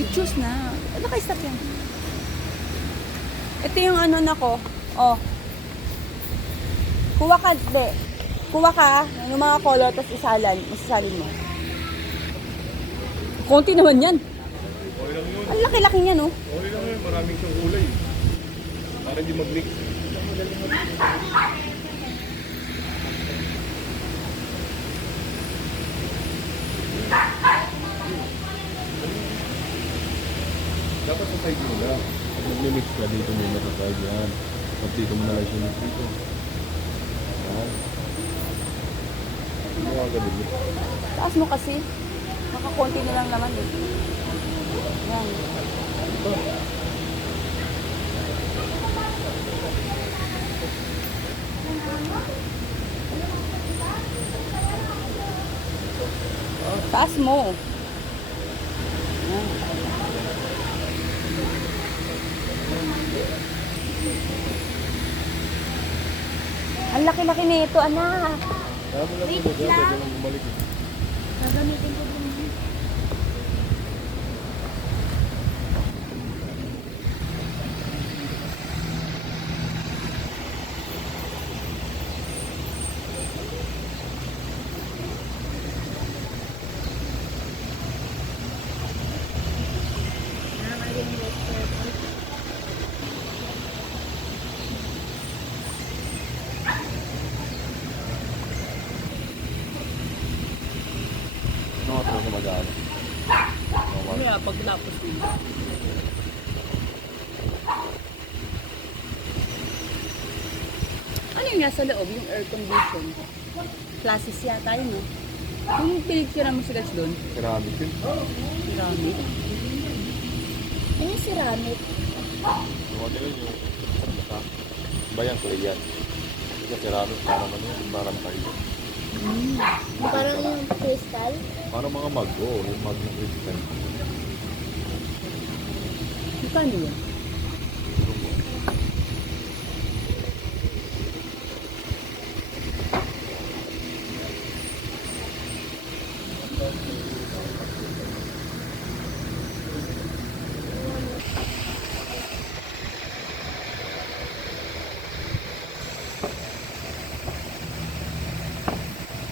You choose na. Naka-stop yan. Ito yung ano na ko. Oh. Kuha ka, be. Kuha ka ng mga color, tapos isasalin mo. Konti naman yan. Okay lang yun. Ang laki-laki niya, no? Okay lang yun. Maraming siyang kulay. Para hindi mag-mix. Dapat sa side mo na. Pag nag-mix ka, dito muna sa side yan. Pag dito mo na lang siya dito. Yan. Ano nga ganun yun? Taas mo kasi. Makakonti na lang naman, eh. Yan. Ito. Taas mo. Yan. Ang laki-laki nito, anak. Dami lang muna dyan. Pwede lang bumalik. Gagamitin ko din. Ano nga ito mag-aano? Kaya pagkatapos nila. Ano yung nasa loob? Yung air condition. Classes yata yun, no? Yung pinicture mo sila doon. Ceramic yun. Ceramic. Ano yung ceramic? Yung ano yun yung sa bayan ko yan. Yung ceramic para naman yun. Parang tayo. Parang yung crystal. Parang mga mag. Oo, yung mag ng crystal. Magkano yan?